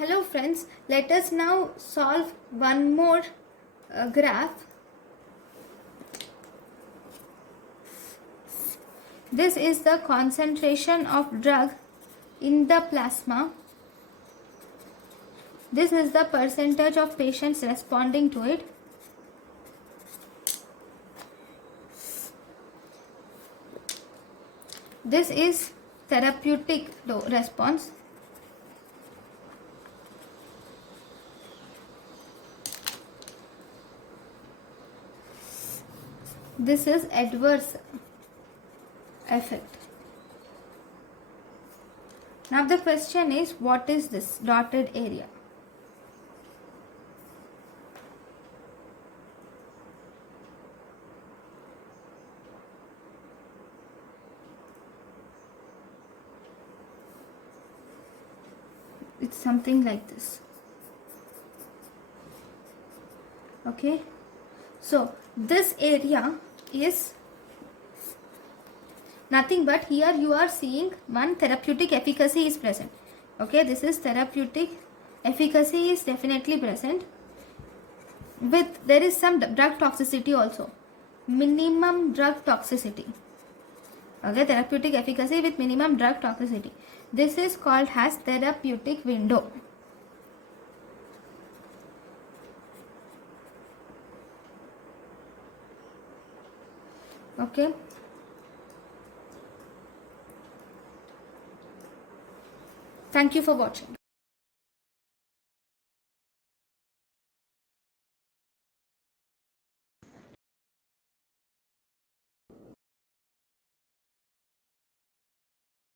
Hello friends, let us now solve one more graph. This is the concentration of drug in the plasma. This is the percentage of patients responding to it. This is therapeutic response. This is adverse effect. Now the question is, what is this dotted area? It's something like this. Okay, so this area is nothing but, here you are seeing one therapeutic efficacy is present. Okay, this is therapeutic efficacy is definitely present. With there is some drug toxicity also, minimum drug toxicity. Okay, therapeutic efficacy with minimum drug toxicity. This is called as therapeutic window. Okay. Thank you for watching.